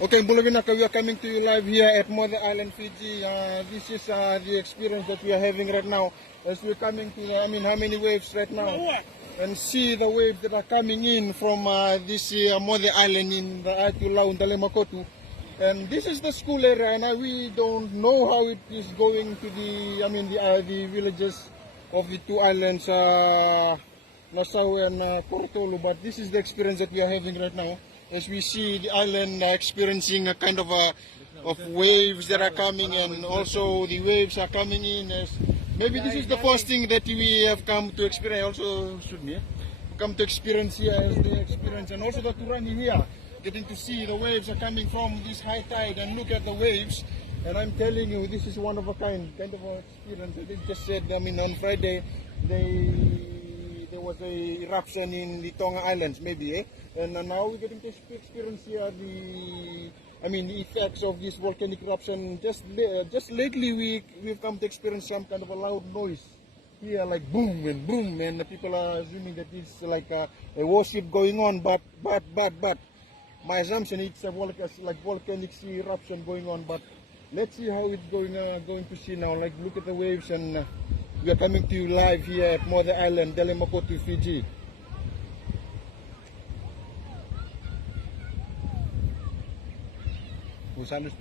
Okay, Bulavinaka, we are coming to you live here at Mother Island, Fiji. This is the experience that we are having right now as we're coming to, how many waves right now? And see the waves that are coming in from this Mother Island in the Atulaw, Dalemakotu. And this is the school area, and we don't know how it is going to the villages of the two islands, Nassau and Korotolu. But this is the experience that we are having right now, as we see the island experiencing a kind of waves that are coming, and also the waves are coming in. As maybe this is the first thing that we have come to experience. Also, should me come to experience here as the experience, and also the Turangi here, getting to see the waves are coming from this high tide and look at the waves. And I'm telling you, this is one of a kind of experience. They just said, on Friday, there was a eruption in the Tonga Islands, maybe, eh? And now we're getting to experience here the effects of this volcanic eruption. Just lately, we've come to experience some kind of a loud noise here, like boom and boom, and the people are assuming that it's like a warship going on, but my assumption it's a volcanic sea eruption going on. But let's see how it's going to see now. Like, look at the waves, and we are coming to you live here at Mother Island, Dalemakotu, Fiji. Usamos